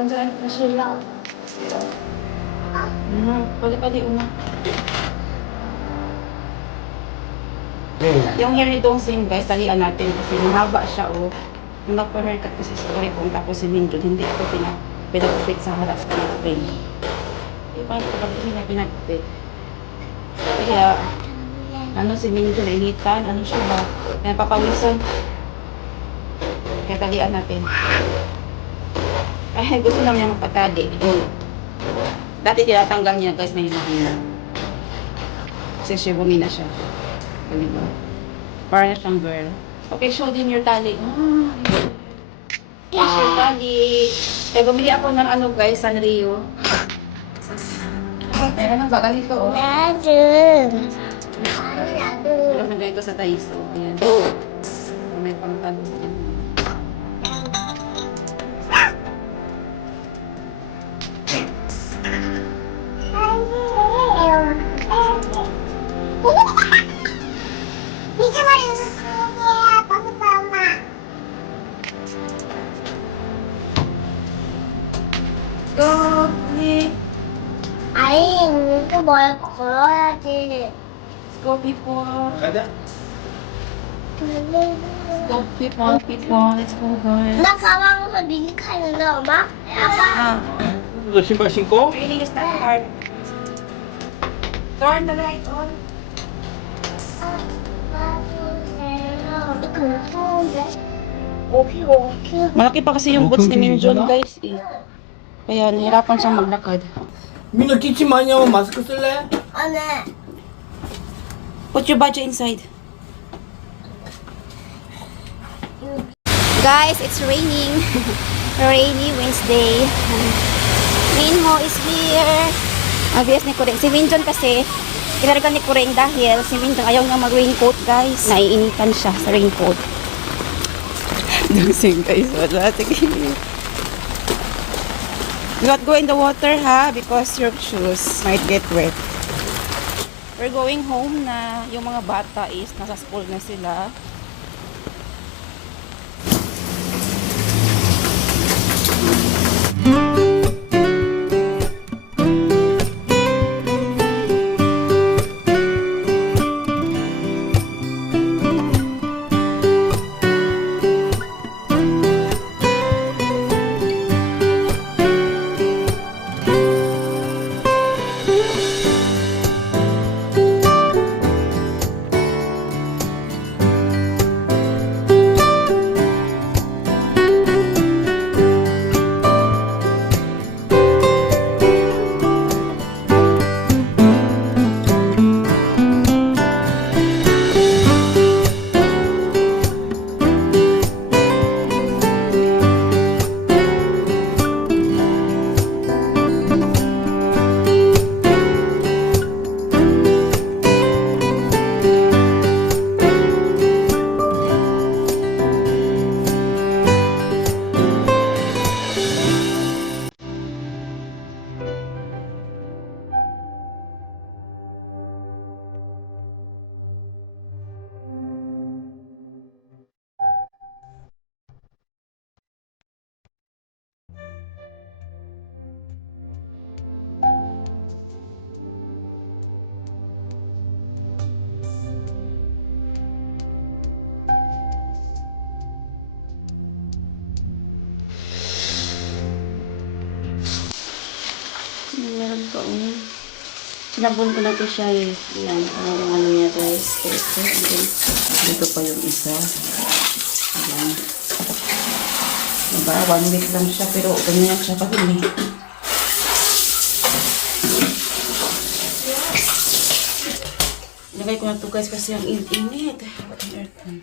Andyan na sila. Pali-pali una. Yung hair ni Dongsin guys, talian natin kasi mahaba siya oh. Yung nagpa-haircut kasi sa Karipong tapos si Minjun, hindi ako pinag-fit sa harap ng frame. Hindi pa ako pinag-fit. Kaya, ano si Minjun, nainitan, ano siya ba? Kaya papawisan. Kaya talian natin. Ay, gusto lang niya magpatali. Dati tinatanggal niya guys, may mahina. Kasi shibumi na siya. Diba? Para na siyang girl. Okay, show din your tali. Here's your tali. Kaya bumili ako ng ano guys, Sanrio. Meron ng bagal ito oh. Meron na ganito sa Taiso. Ayan. May pangtalo. Go, Nick. 아니, 이거 뭘 걸어야지. Go, people. 가자. Go, people, people. Let's go, guys. 나 가방에서 미니카 있는데, 엄마? 아빠? 너 신발 신고? Really is that hard. Turn the light on. Malaki pa kasi yung boots ni Minjun, guys. Eh. Kaya nahirapan siyang maglakad. 민호 기침 많이 하면 마스크 쓸래? 안 해. Put your budget inside. Guys, it's raining. Rainy Wednesday. Minho is here. Obvious ni Kuring. Si Minjon kasi, kinarga ni Kuring dahil si Minjon ayaw nga mag-raincoat, guys. Naiinitan siya sa raincoat. Dagsing, guys. Wala. Sige. Do not go in the water, ha? Because your shoes might get wet. We're going home na. Yung mga bata is nasa school na sila. Meron pa sinabon ko na to siya eh. Yan, ang ano niya guys. Ito, dito pa yung isa. Ayan. Diba, 1 week lang siya pero ganyan siya pabili. Lagay ko na to guys kasi ang init. Aircon.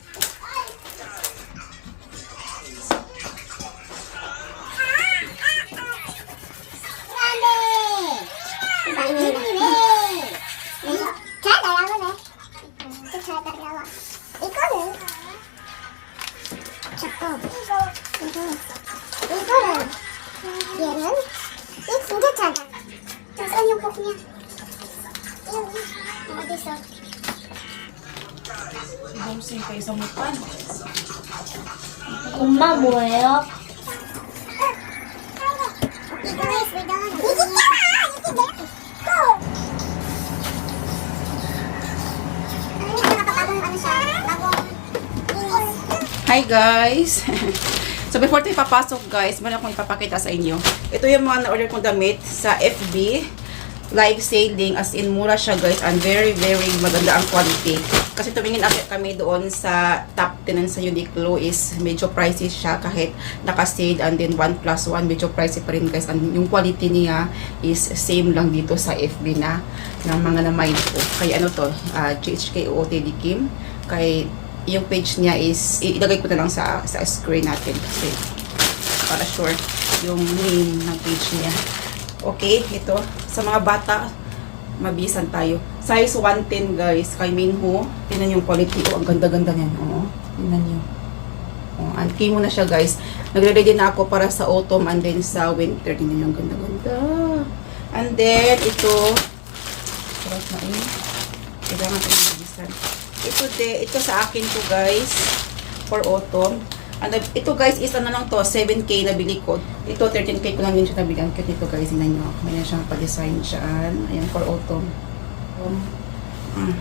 얘는 얘 진짜 작아. saan yung book niya? 어딨어? Bumsing pa isang mupan. 엄마 뭐예요? Guys, we're done. Isit ka ba? Isit ba? Go! Nakapagong ano siya? Bagong inis. Hi guys! So before tayo papasok guys, meron akong ipapakita sa inyo. Ito yung mga na-order kong damit sa FB. Live selling, as in mura siya guys, and very maganda ang quality. Kasi tumingin kami doon sa top 10 sa Uniqlo is medyo pricey siya kahit naka-sale, and then 1+1 medyo pricey pa rin guys, and yung quality niya is same lang dito sa FB na ng mga na-mind ko. Kaya ano to, GHKO Teddy Kim. Kay yung page niya is ilagay ko na lang sa screen natin kasi para sure yung name ng page niya. Okay, ito. Sa mga bata, mabisan tayo. Size 110 guys, kay Minho. Tingnan yung quality. Oh, ang ganda-ganda niyan. Oo, tingnan nyo. Oh, anti mo na siya guys. Nagre-ready na ako para sa autumn and then sa winter. Tingnan nyo, ang ganda-ganda. And then, ito. Sarap na eh. Kailangan tayo mabisan. Ito sa akin to guys. For autumn. And ito guys is ano lang to, 7K nabili ko. Ito 13K ko lang din siya nabili. Ang cute nito guys, tingnan nyo. Mayroon siyang pa-design dyan. Ayan, for autumn.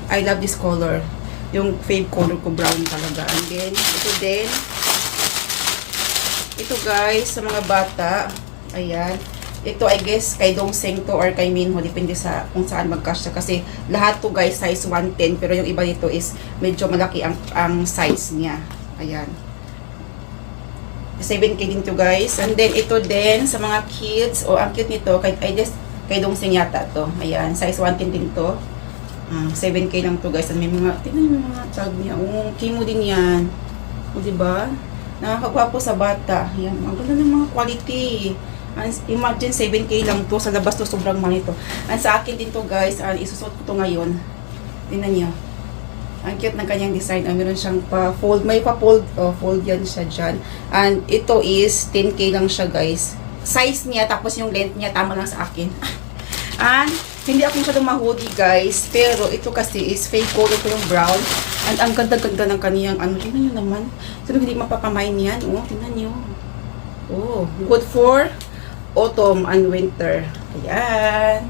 I love this color. Yung fave color ko, brown talaga. And then, ito din. Ito guys, sa mga bata. Ayan. Ito I guess kay Dongseng to or kay Minho. Depende sa kung saan magkasya. Kasi lahat to guys, size 110. Pero yung iba nito is medyo malaki ang size niya. Ayan. 7K din to guys. And then ito din sa mga kids. O ang cute nito. Kay Dongseng yata to. Ayan. Size 110 din to. 7K lang to guys. And may mga, tingnan yung mga tag niya. Kimo din yan. O diba? Nakakagwapo sa bata. Ayan. Ang ganda ng mga quality. And imagine 7K lang to. Sa labas to sobrang mahal ito. And sa akin din to guys. Isusot ko to ngayon. Tingnan niyo. Ang cute ng kanyang design. Meron siyang pa-fold. May pa-fold. Fold yan siya dyan. And ito is 10K lang siya guys. Size niya, tapos yung length niya, tama lang sa akin. And hindi ako masyadong ma-hoodie guys. Pero ito kasi is fake color ko yung brown. And ang ganda-ganda ng kanyang ano. Tingnan nyo naman. Sino hindi mapapamain yan? Tingnan nyo. Good for autumn and winter. Ayan.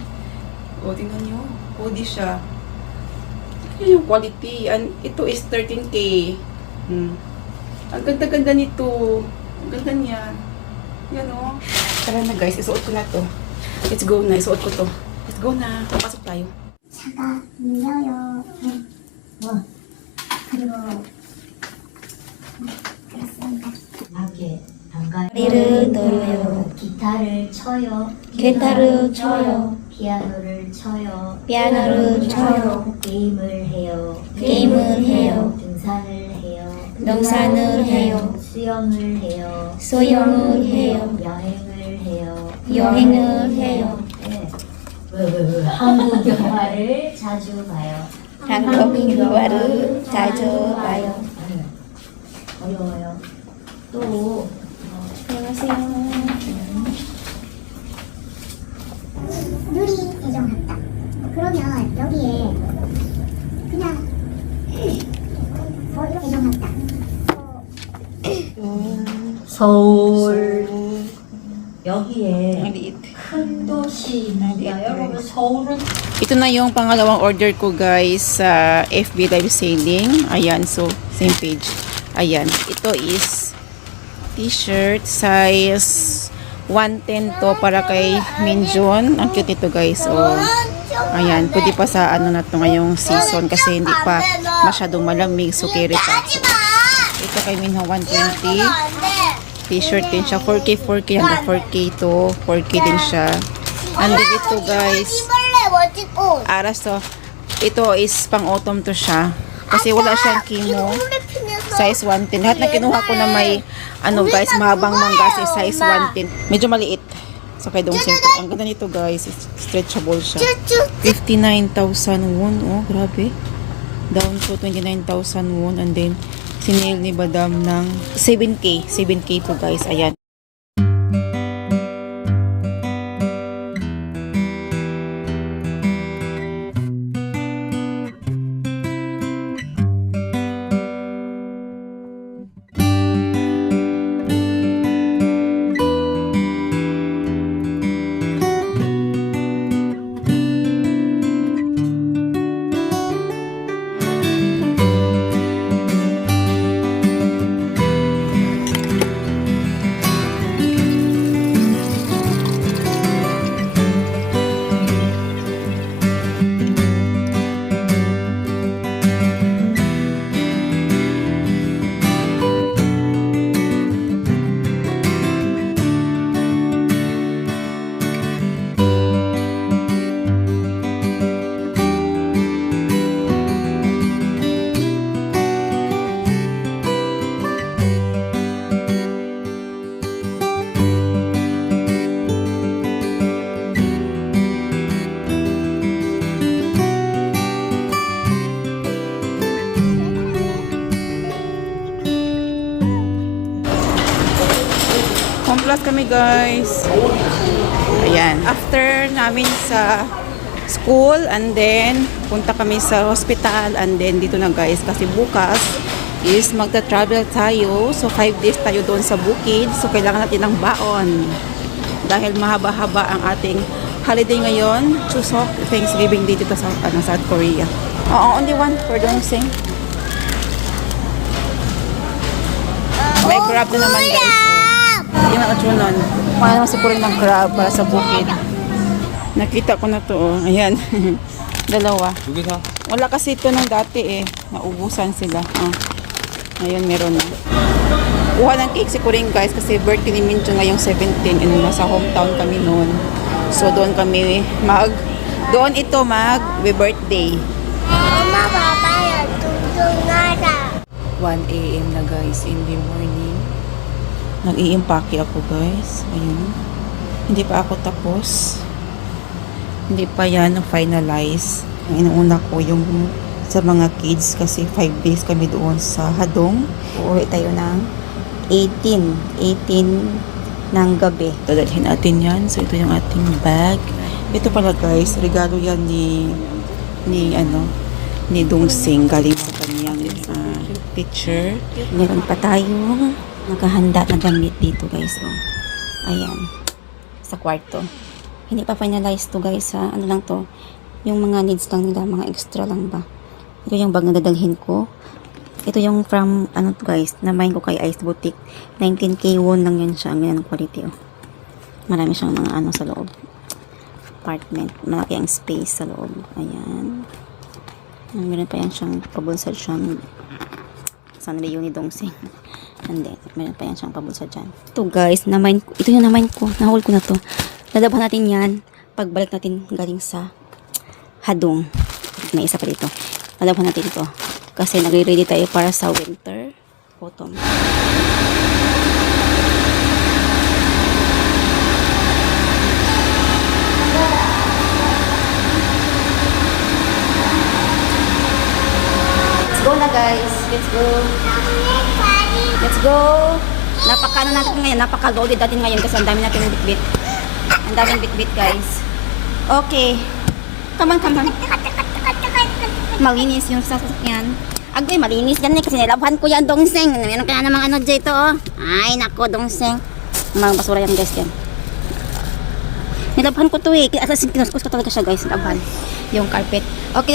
Tingnan nyo. Hoodie siya. Yun yung quality. And ito is 13K. Ang ganda-ganda nito. Ang ganda niya. Yan o. Tara na guys, isuot ko na to. Let's go na, isuot ko to. Let's go na. Papasok tayo. 잠깐 밀려요. 그리고 그렇습니다. 밖에 다리를 돌려요. 기타를 쳐요. 기타를 쳐요. 피아노를 쳐요. 피아노를 쳐요. 게임을 해요. 게임을 해요. 등산을 해요. 등산을 해요. 수영을 해요. 수영을 해요. 여행을 해요. 여행을 해요. 네. 한국 영화를 자주 봐요. 한국 영화를 자주 봐요. 어려워요. 또 안녕하세요. 누리 대정한다. 그러면 여기에 그냥 이렇게 대정한다. 서울 여기에 Maliit. 큰 도시입니다. 여러분 서울은 Ito na yung pangalawang order ko guys sa FB live selling. Ayan, so same page. Ayan, ito is t-shirt size 110 to para kay Minjon. Ang cute nito guys. Ayan, pwede pa sa ano na to ngayong season kasi hindi pa masyadong malamig, so carry pa. So, ito kay Minho 120. T-shirt din siya. 4K hanggang 4K to 4K din siya. And then ito guys, aras to. Ito is pang autumn to siya. Kasi wala siyang kimo. Size 110. Lahat na kinuha ko na may ano guys, mahabang mangga sa size 110. Medyo maliit. So kay Dongseng to. Ang ganda nito guys, stretchable siya. 59,000 won. Grabe. Down to 29,000 won. And then sinale ni Badam ng 7K. 7K to guys. Ayan. Bukas kami guys. Ayan. After namin sa school and then punta kami sa hospital and then dito na guys kasi bukas is magta-travel tayo. So 5 days tayo doon sa bukid. So kailangan natin ng baon. Dahil mahaba-haba ang ating holiday ngayon. Chuseok, Thanksgiving Day dito sa South Korea. Oo, only one for Dongseong. May crab na naman guys. Yung natunon. Kaya naman si Puring ng crab para sa bukid. Nakita ko na to oh. Ayan. Dalawa. 여기 사. Wala kasi ito nung dati eh. Naubusan sila. Oh. Ngayon meron na. Kuha ng cake si Kuring guys kasi birthday ni Mincho ngayong 17 and nasa hometown kami noon. So doon kami doon ito birthday. Mama, Papa, tutulong nada. 1 a.m. na guys in the morning. Nag-i-impake ako guys. Ayun. Hindi pa ako tapos. Hindi pa yan finalize. Ang inuuna ko yung sa mga kids kasi 5 days kami doon sa Hadong. Uuwi tayo ng 18 ng gabi. Dadalhin natin yan. So ito yung ating bag. Ito pala guys, regalo yan ni Dongseong galing sa kanyang teacher. Meron pa tayo nakahanda na damit dito guys. Oh. Ayan. Sa kwarto. Hindi pa finalize to guys ha. Ano lang to. Yung mga needs lang nila. Mga extra lang ba. Ito yung bag na dadalhin ko. Ito yung from ano to guys. Namayin ko kay Ice Boutique. 19K won lang yan siya. Ang ganyan quality oh. Marami siyang mga ano sa loob. Apartment. Malaki ang space sa loob. Ayan. Meron pa yan siyang pabulsad siyang Sunday yun ni Dongseong. And then, meron pa yan siyang pabulsad dyan. Ito guys, ito yung namain ko. Nahul ko na to. Lalaban natin yan pagbalik natin galing sa Hadong. May isa pa dito. Lalaban natin ito. Kasi nagre-ready tayo para sa winter, autumn. Let's go na guys. Let's go. Let's go. Napaka natin ngayon. Napaka-loaded natin ngayon kasi ang dami natin ng bitbit. Ang daming bitbit guys. Okay. Come on, come on. Malinis yung sasakyan. Agay, malinis yan eh. Kasi nilabhan ko yan, Dongseong. Meron ka na namang ano dito oh. Ay, nako, Dongseong. Mga basura yan guys yan. Nilabhan ko to eh. At kinuskus ko talaga siya guys. Nilabhan. Yung carpet. Okay,